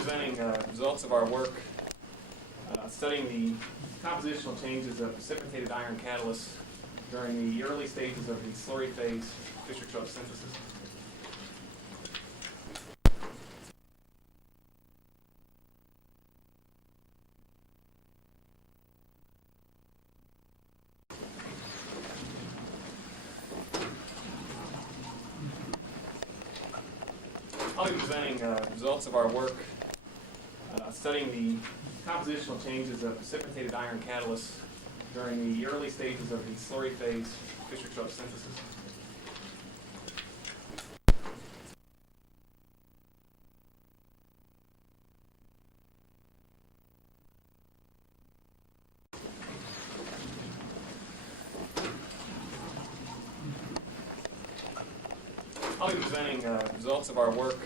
presenting results of our work studying the compositional changes of precipitated iron catalysts during the early stages of the slurry phase Fischer-Tropsch synthesis. I'll be presenting results of our work studying the compositional changes of precipitated iron catalysts during the early stages of the slurry phase Fischer-Tropsch synthesis. I'll be presenting results of our work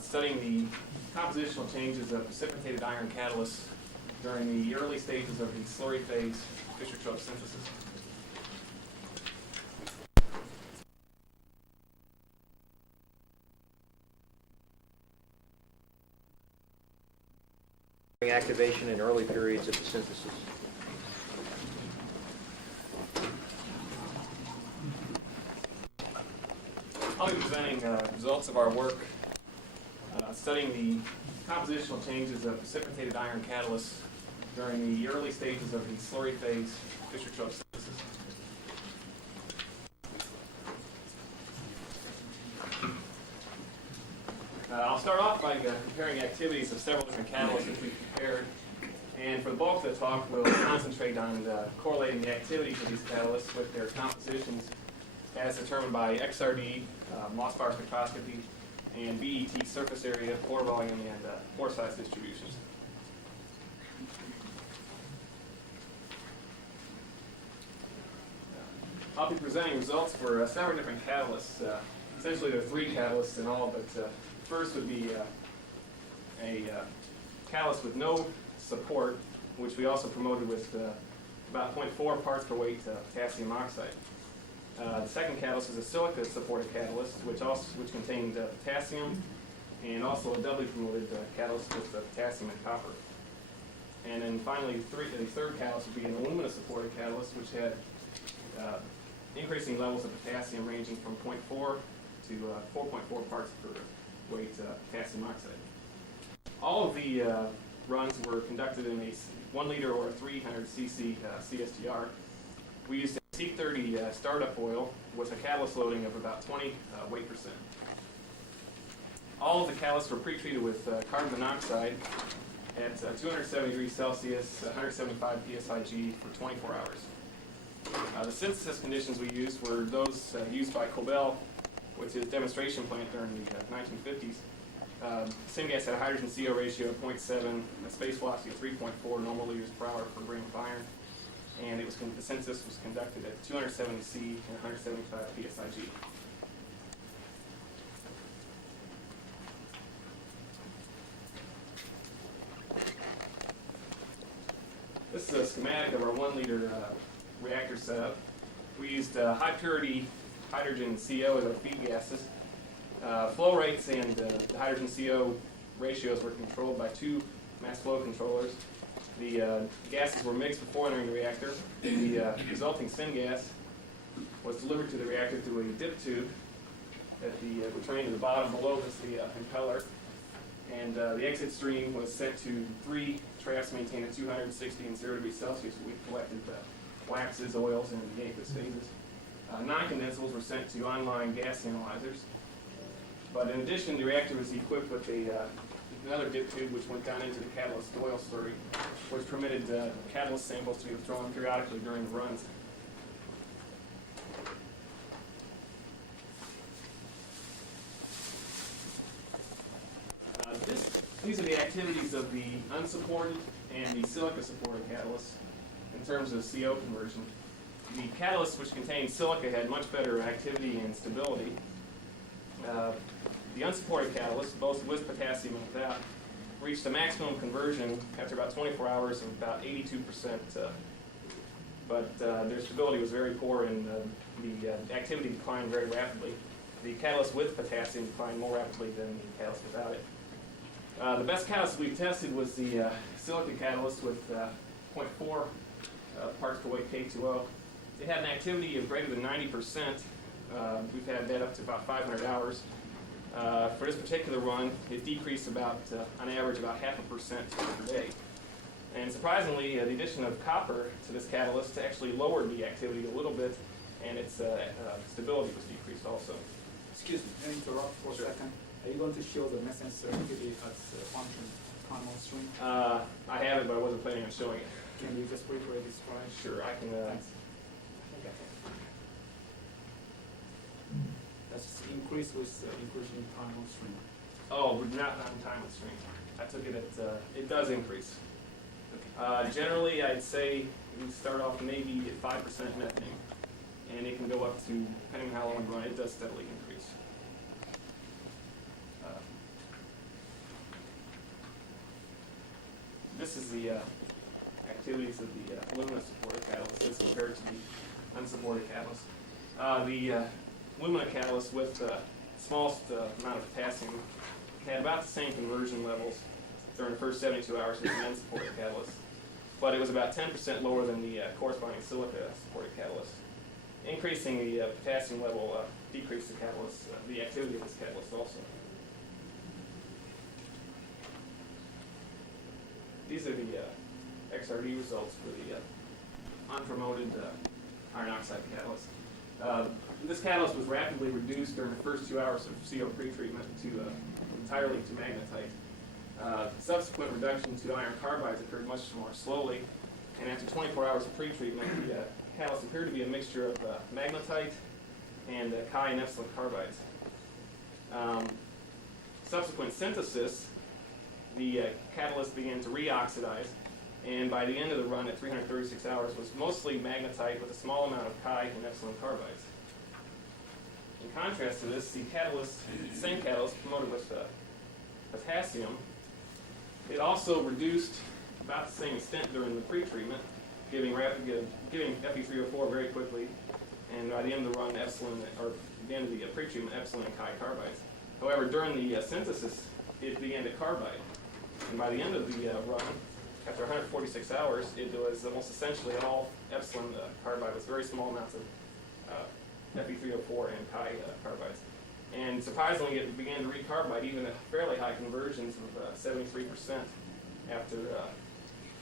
studying the compositional changes of precipitated iron catalysts during the early stages of the slurry phase Fischer-Tropsch synthesis. Activation in early periods of the synthesis. I'll be presenting results of our work studying the compositional changes of precipitated iron catalysts during the early stages of the slurry phase Fischer-Tropsch synthesis. I'll start off by comparing activities of several different catalysts that we've compared. And for the bulk of the talk, we'll concentrate on correlating the activities of these catalysts with their compositions as determined by XRD, Mossbauer spectroscopy, and BET surface area, pore volume, and pore size distributions. I'll be presenting results for several different catalysts. Essentially, there are three catalysts in all, but first would be a catalyst with no support, which we also promoted with about 0.4 parts per weight potassium oxide. The second catalyst is a silica-supported catalyst, which contained potassium, and also a doubly promoted catalyst with potassium and copper. And then finally, the third catalyst would be an alumina-supported catalyst, which had increasing levels of potassium ranging from 0.4 to 4.4 parts per weight potassium oxide. All of the runs were conducted in a 1 liter or a 300 cc CSTR. We used a C30 startup oil with a catalyst loading of about 20 weight percent. All of the catalysts were pre-treated with carbon monoxide at 270 degrees Celsius, 175 psig for 24 hours. The synthesis conditions we used were those used by Cobell, which is a demonstration plant during the 1950s. Syngas had a hydrogen CO ratio of 0.7, a space velocity of 3.4 normal liters per hour per gram of iron, and the synthesis was conducted at 270 C and 175 psig. This is a schematic of our 1 liter reactor setup. We used high purity hydrogen CO as our feed gases. Flow rates and the hydrogen CO ratios were controlled by two mass flow controllers. The gases were mixed before entering the reactor. The resulting syngas was delivered to the reactor through a dip tube which ran to the bottom below the impeller. And the exit stream was sent to 3 traps maintained at 260 and 0 degrees Celsius. We collected waxes, oils, and the aqueous phases. Non-condensables were sent to online gas analyzers. But in addition, the reactor was equipped with another dip tube which went down into the catalyst oil slurry, which permitted catalyst samples to be withdrawn periodically during the runs. These are the activities of the unsupported and the silica-supported catalysts in terms of CO conversion. The catalysts which contained silica had much better activity and stability. The unsupported catalysts, both with potassium and without, reached a maximum conversion after about 24 hours of about 82%, but their stability was very poor and the activity declined very rapidly. The catalyst with potassium declined more rapidly than the catalyst without it. The best catalyst we tested was the silica catalyst with 0.4 parts per weight K2O. It had an activity of greater than 90%. We've had that up to about 500 hours. For this particular run, it decreased about, on average, about 0.5% per day. And surprisingly, the addition of copper to this catalyst actually lowered the activity a little bit, and its stability was decreased also. Excuse me, can I interrupt for a second? Are you going to show the methane selectivity as a function Carnot string? I have it, but I wasn't planning on showing it. Can you just briefly describe? Sure, I can. Thanks. That's increased with inclusion in Carnot string. Oh, we're not on time with string. I took it at, it does increase. Generally, I'd say we start off maybe at 5% methane, and it can go up to, depending on how long we run, it does steadily increase. This is the activities of the alumina-supported catalyst as compared to the unsupported catalyst. The alumina catalyst with the smallest amount of potassium had about the same conversion levels during the first 72 hours as the unsupported catalyst, but it was about 10% lower than the corresponding silica-supported catalyst. Increasing the potassium level decreased the catalyst, the activity of this catalyst also. These are the XRD results for the unpromoted iron oxide catalyst. This catalyst was rapidly reduced during the first 2 hours of CO pretreatment to entirely to magnetite. Subsequent reduction to iron carbides occurred much more slowly, and after 24 hours of pretreatment, the catalyst appeared to be a mixture of magnetite and Chi and epsilon carbides. Subsequent synthesis, the catalyst began to reoxidize, and by the end of the run at 336 hours was mostly magnetite with a small amount of Chi and epsilon carbides. In contrast to this, the same catalyst promoted with potassium, it also reduced about the same extent during the pretreatment, giving Fe3O4 very quickly, and by the end of the run, epsilon, or the end of the pretreatment, epsilon and Chi carbides. However, during the synthesis, it began to carbide, and by the end of the run, after 146 hours, it was almost essentially all epsilon carbide with very small amounts of Fe3O4 and Chi carbides. And surprisingly, it began to recarbide even at fairly high conversions of 73% after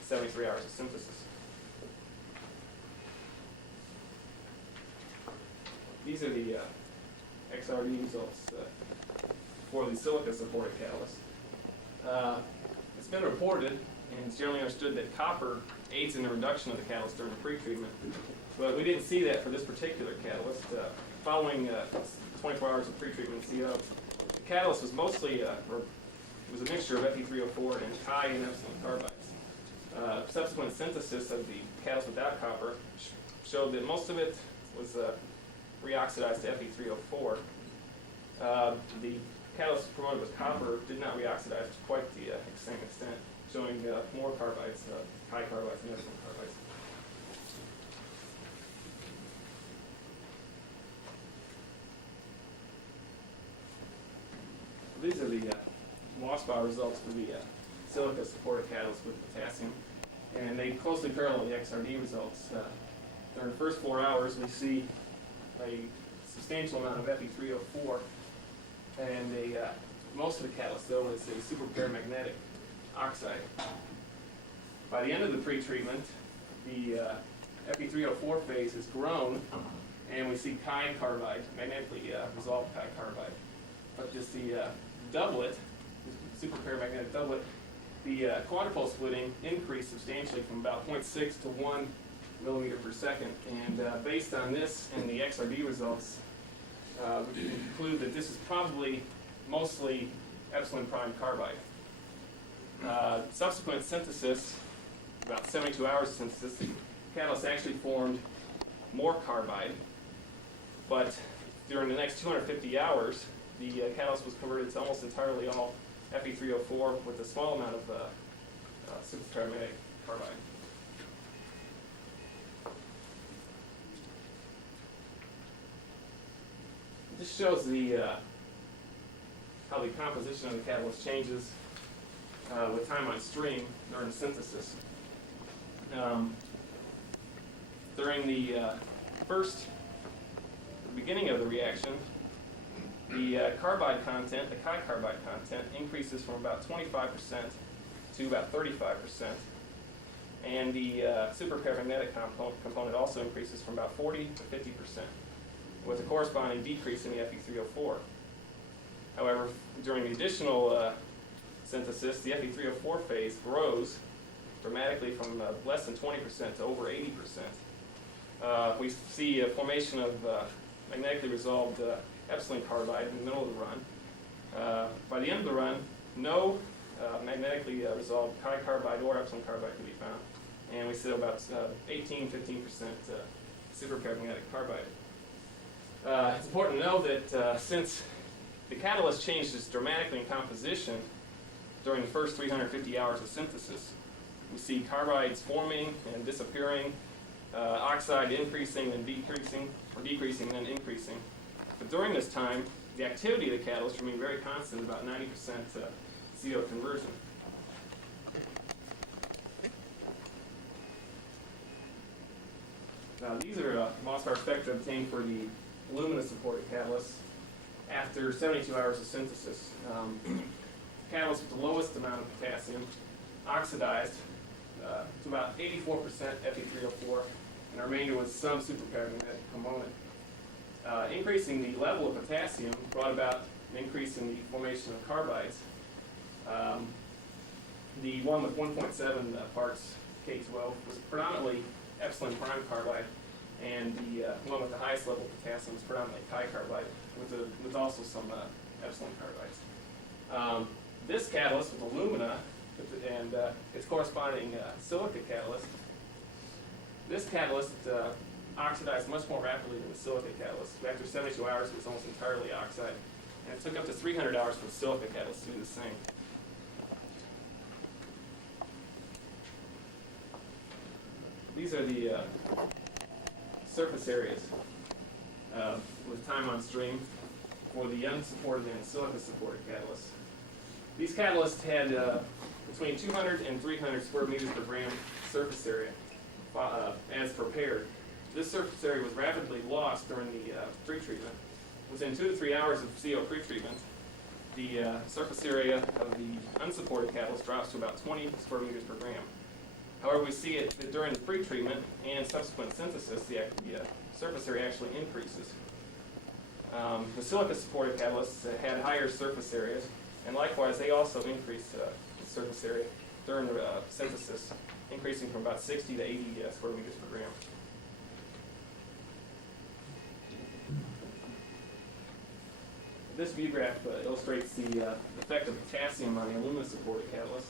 73 hours of synthesis. These are the XRD results for the silica-supported catalyst. It's been reported, and it's generally understood, that copper aids in the reduction of the catalyst during the pretreatment, but we didn't see that for this particular catalyst. Following 24 hours of pretreatment CO, the catalyst was mostly, or it was a mixture of Fe3O4 and Chi and epsilon carbides. Subsequent synthesis of the catalyst without copper showed that most of it was reoxidized to Fe3O4. The catalyst promoted with copper did not reoxidize to quite the same extent, showing more carbides, Chi carbides and epsilon carbides. These are the Mossbauer results for the silica-supported catalyst with potassium, and they closely parallel the XRD results. During the first 4 hours, we see a substantial amount of Fe3O4, and most of the catalyst, though, is a superparamagnetic oxide. By the end of the pretreatment, the Fe3O4 phase has grown, and we see Chi carbide, magnetically resolved Chi carbide. But just the doublet, the superparamagnetic doublet, the quadrupole splitting increased substantially from about 0.6 to 1 millimeter per second. And based on this and the XRD results, we can conclude that this is probably mostly epsilon prime carbide. Subsequent synthesis, about 72 hours of synthesis, the catalyst actually formed more carbide, but during the next 250 hours, the catalyst was converted to almost entirely all Fe3O4 with a small amount of superparamagnetic carbide. This shows the how the composition of the catalyst changes with time on stream during the synthesis. During the beginning of the reaction, the carbide content, the chi-carbide content, increases from about 25% to about 35%. And the superparamagnetic component also increases from about 40 to 50%, with a corresponding decrease in the Fe3O4. However, during the additional synthesis, the Fe3O4 phase grows dramatically from less than 20% to over 80%. We see a formation of magnetically resolved epsilon carbide in the middle of the run. By the end of the run, no magnetically resolved chi-carbide or epsilon carbide can be found, and we see about 15% superparamagnetic carbide. It's important to know that since the catalyst changes dramatically in composition during the first 350 hours of synthesis, we see carbides forming and disappearing, oxide increasing and decreasing, or decreasing and then increasing. But during this time, the activity of the catalyst remained very constant, about 90% CO conversion. Now, these are Mossbauer spectra obtained for the alumina-supported catalysts after 72 hours of synthesis. Catalyst with the lowest amount of potassium oxidized to about 84% Fe3O4, and the remainder was some superparamagnetic component. Increasing the level of potassium brought about an increase in the formation of carbides. The one with 1.7 parts K12 was predominantly epsilon prime carbide, and the one with the highest level of potassium was predominantly chi-carbide, with also some epsilon carbides. This catalyst with alumina and its corresponding silica catalyst, this catalyst oxidized much more rapidly than the silica catalyst. After 72 hours, it was almost entirely oxide, and it took up to 300 hours for the silica catalyst to do the same. These are the surface areas with time on stream for the unsupported and silica-supported catalysts. These catalysts had between 200 and 300 square meters per gram surface area as prepared. This surface area was rapidly lost during the pretreatment. Within 2 to 3 hours of CO pretreatment, the surface area of the unsupported catalyst drops to about 20 square meters per gram. However, we see it that during the pretreatment and subsequent synthesis, the surface area actually increases. The silica-supported catalysts had higher surface areas, and likewise, they also increased the surface area during the synthesis, increasing from about 60 to 80 square meters per gram. This view graph illustrates the effect of potassium on the alumina-supported catalyst.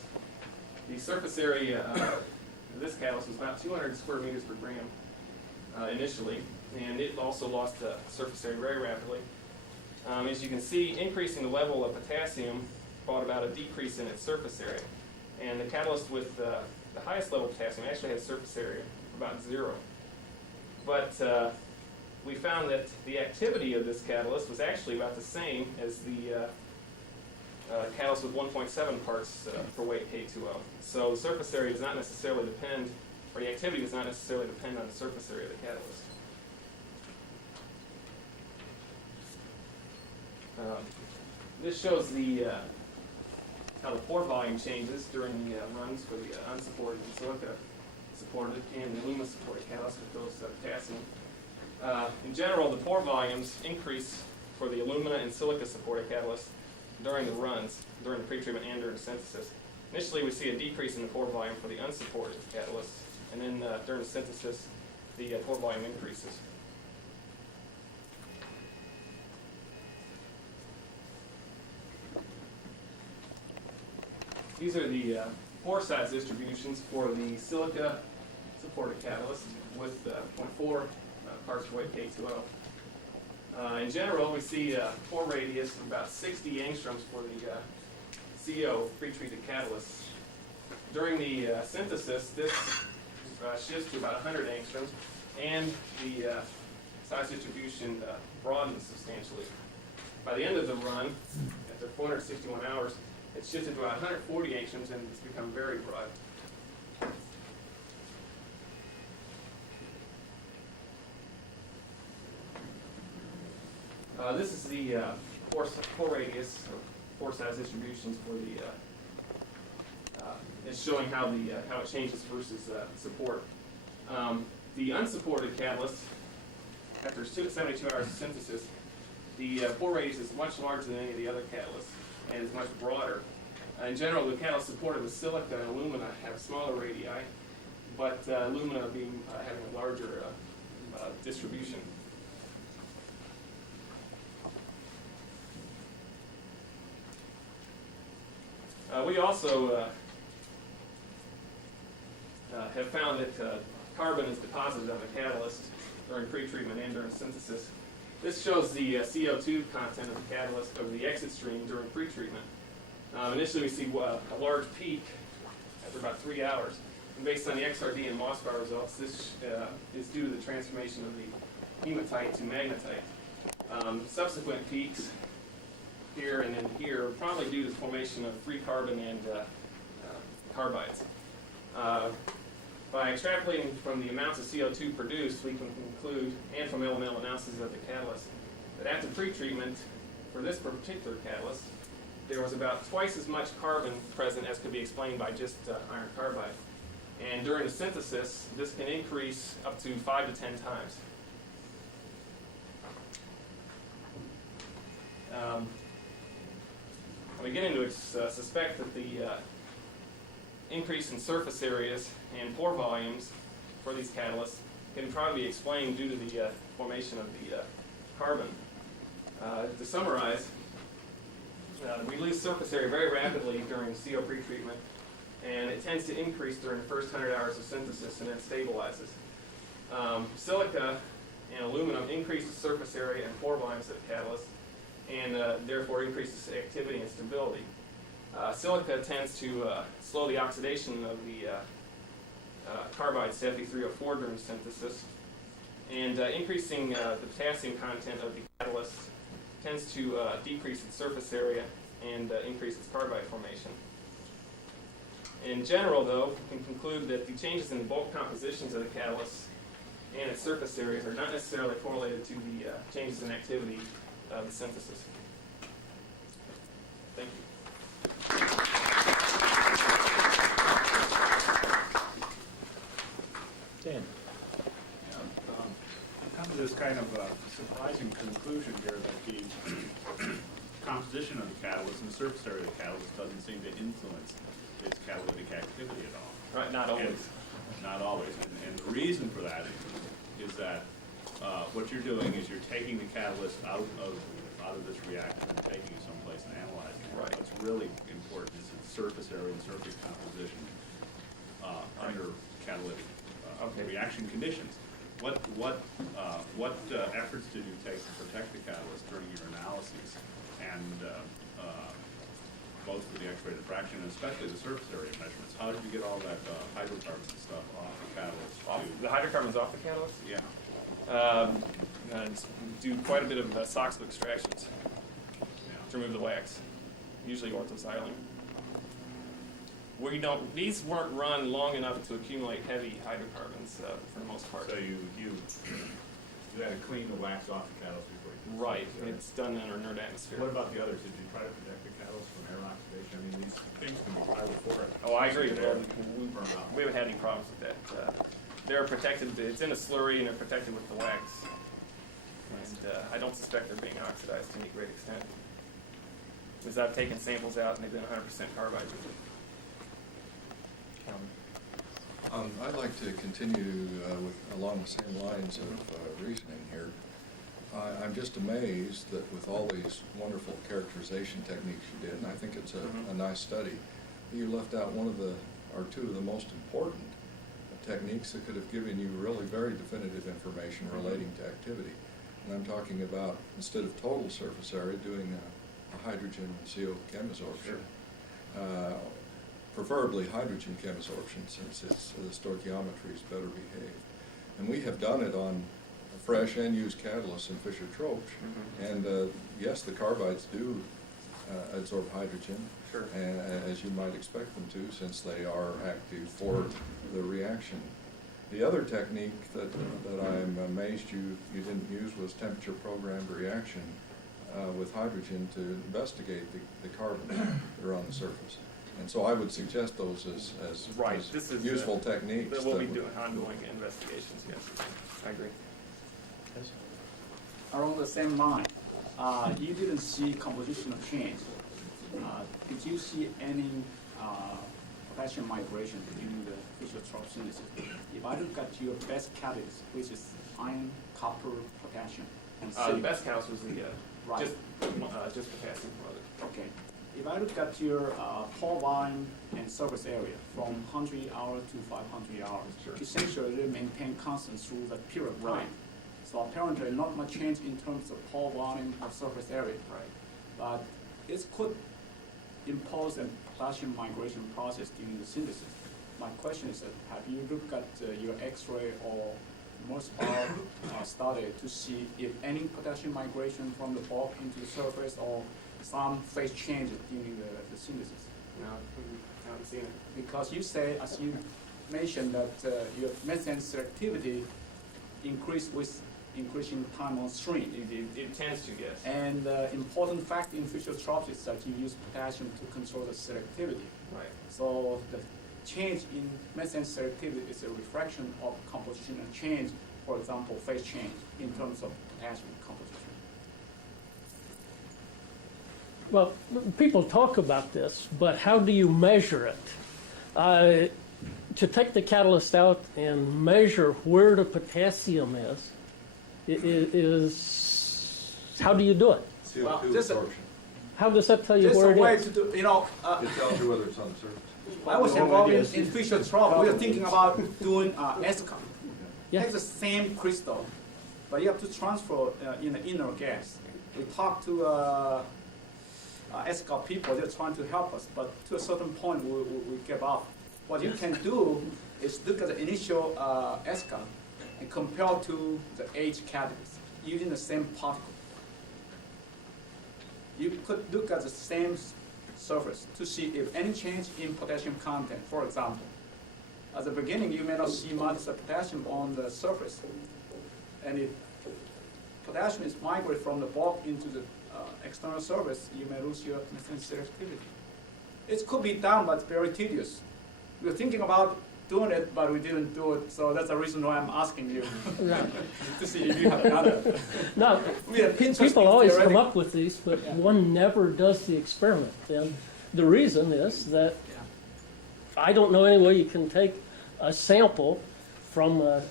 The surface area of this catalyst was about 200 square meters per gram initially, and it also lost surface area very rapidly. As you can see, increasing the level of potassium brought about a decrease in its surface area. And the catalyst with the highest level of potassium actually had surface area of about 0. But we found that the activity of this catalyst was actually about the same as the catalyst with 1.7 parts per weight K2O. So the surface area does not necessarily depend, or the activity does not necessarily depend on the surface area of the catalyst. This shows the how the pore volume changes during the runs for the unsupported and silica-supported and the alumina-supported catalyst with those potassium. In general, the pore volumes increase for the alumina and silica-supported catalyst during the runs, during the pretreatment and during the synthesis. Initially, we see a decrease in the pore volume for the unsupported catalyst, and then during the synthesis, the pore volume increases. These are the pore size distributions for the silica-supported catalyst with 0.4 parts per weight K2O. In general, we see a pore radius of about 60 angstroms for the CO pretreated catalysts. During the synthesis, this shifts to about 100 angstroms, and the size distribution broadens substantially. By the end of the run, after 461 hours, It's shifted to about 140 angstroms and it's become very broad. This is the pore radius, or pore size distributions for the. It's showing how it changes versus support. The unsupported catalyst, after 72 hours of synthesis, the pore radius is much larger than any of the other catalysts and is much broader. In general, the catalysts supported with silica and alumina have smaller radii, but alumina having a larger distribution. We also have found that carbon is deposited on the catalyst during pretreatment and during synthesis. This shows the CO2 content of the catalyst over the exit stream during pretreatment. Initially, we see a large peak after about 3 hours. And based on the XRD and MOSFET results, this is due to the transformation of the hematite to magnetite. Subsequent peaks here and then here are probably due to the formation of free carbon and carbides. By extrapolating from the amounts of CO2 produced, we can conclude, and from elemental analysis of the catalyst, that after pretreatment for this particular catalyst, there was about twice as much carbon present as could be explained by just iron carbide. And during the synthesis, this can increase up to 5 to 10 times. I'm beginning to suspect that the increase in surface areas and pore volumes for these catalysts can probably be explained due to the formation of the carbon. To summarize, we lose surface area very rapidly during CO pretreatment, and it tends to increase during the first 100 hours of synthesis and then stabilizes. Silica and aluminum increase the surface area and pore volumes of the catalyst, and therefore increases activity and stability. Silica tends to slow the oxidation of the carbides to Fe3O4 during synthesis, and increasing the potassium content of the catalyst tends to decrease its surface area and increase its carbide formation. In general, though, we can conclude that the changes in the bulk compositions of the catalyst and its surface areas are not necessarily correlated to the changes in activity of the synthesis. Thank you. Dan. I've come to this kind of surprising conclusion here that the composition of the catalyst and the surface area of the catalyst doesn't seem to influence its catalytic activity at all. Right, not always. Not always. And the reason for that is that what you're doing is you're taking the catalyst out of this reactor and taking it someplace and analyzing it. Right. What's really important is its surface area and surface composition under catalytic reaction conditions. What efforts did you take to protect the catalyst during your analyses, and both for the X-ray diffraction and especially the surface area measurements? How did you get all that hydrocarbons and stuff off the catalyst? The hydrocarbons off the catalyst? Yeah. Do quite a bit of SOX extractions to remove the wax, usually orthoxylene. These weren't run long enough to accumulate heavy hydrocarbons for the most part. So you had to clean the wax off the catalyst before you Right, it's done in our inert atmosphere. What about the others? Did you try to protect the catalyst from air oxidation? I mean, these things can be pyrophoric. Oh, I agree. They're We burn out. haven't had any problems with that. They're protected. It's in a slurry, and they're protected with the wax. And I don't suspect they're being oxidized to any great extent, because I've taken samples out and they've been 100% carbide usually. I'd like to continue along the same lines of reasoning here. I'm just amazed that with all these wonderful characterization techniques you did, and I think it's a nice study, you left out one of or two of the most important techniques that could have given you really very definitive information relating to activity. And I'm talking about, instead of total surface area, doing a hydrogen CO chem absorption. Sure. Preferably hydrogen chem absorption, since the stoichiometry is better behaved. And we have done it on fresh and used catalysts in Fischer-Tropsch. And yes, the carbides do absorb hydrogen. Sure. And as you might expect them to, since they are active for the reaction. The other technique that I'm amazed you didn't use was temperature programmed reaction with hydrogen to investigate the carbon that are on the surface. And so I would suggest those as Right. This is useful techniques. We'll be that doing ongoing investigations, yes. I agree. Along the same line, you didn't see compositional change. Did you see any potassium migration during the Fischer-Tropsch synthesis? If I look at your best catalyst, which is iron, copper, potassium, and The silicon. best house was the Right. just potassium brother. Okay. If I look at your pore volume and surface area from 100 hours to 500 hours, Sure. essentially they maintain constant through that period of time. Right. So apparently not much change in terms of pore volume or surface area. Right. But it could impose a potassium migration process during the synthesis. My question is that have you looked at your X-ray or most study to see if any potassium migration from the bulk into the surface or some phase changes during the synthesis? No, I haven't seen it. Because you say, as you mentioned, that your methane selectivity increased with increasing time on stream. It tends to, yes. And the important fact in Fischer-Tropsch is that you use potassium to control the selectivity. Right. So the change in methane selectivity is a reflection of compositional change, for example, phase change in terms of potassium composition. Well, people talk about this, but how do you measure it? To take the catalyst out and measure where the potassium is how do you do it? Well, CO2 just a- absorption. How does that tell you There's where a way it is? to do, It tells you whether it's on the surface. I was involved in Fischer-Tropsch. We were thinking about doing ESCA. Yeah. Take the same crystal, but you have to transfer in the inner gas. We talked to ESCA people. They're trying to help us, but to a certain point, we gave up. What you can do is look at the initial ESCA and compare to the H catalyst using the same particle. You could look at the same surface to see if any change in potassium content. For example, at the beginning, you may not see much of potassium on the surface. And if potassium is migrated from the bulk into the external surface, you may lose your methane selectivity. It could be done, but very tedious. We were thinking about doing it, but we didn't do it. So that's the reason why I'm asking you Right. to see if you have done it. No, We have Pinterest people always come theoretic- up with these, but Yeah. one never does the experiment. And the reason is that Yeah. I don't know any way you can take a sample from a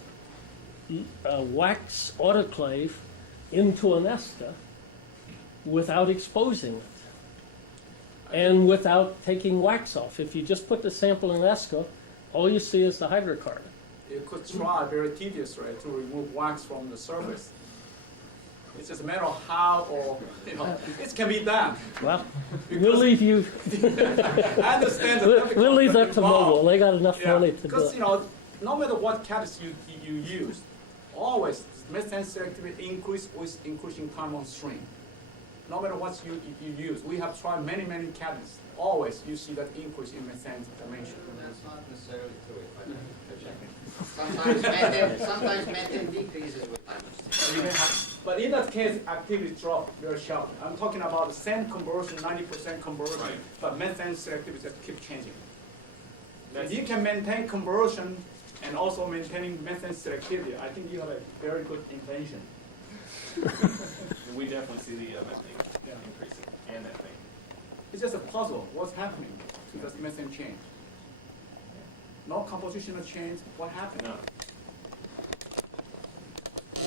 wax autoclave into an ESCA without exposing it and without taking wax off. If you just put the sample in ESCA, all you see is the hydrocarbon. You could try very tedious, right, to remove wax from the surface. It's just a matter of how or, it can be done. Well, Because- we'll leave you. I understand the We'll difficulty leave that to involved. Mobile. They got enough Yeah, money to do because, it. no matter what catalyst you use, always methane selectivity increase with increasing time on stream. No matter what you use, we have tried many catalysts. Always you see that increase in methane dimension. That's not necessarily true, if I may interject. Sometimes methane decreases with time. But in that case, activity drop very sharply. I'm talking about the same conversion, 90% conversion, Right. but methane selectivity just keep changing. That's- If you can maintain conversion and also maintaining methane selectivity, I think you have a very good invention. We definitely see the methane Yeah. increasing and that thing. It's just a puzzle. What's happening to this methane change? No compositional change. What happened? No. Do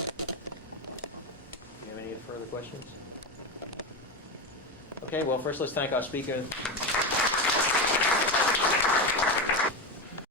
you have any further questions? Okay, well, first let's thank our speaker.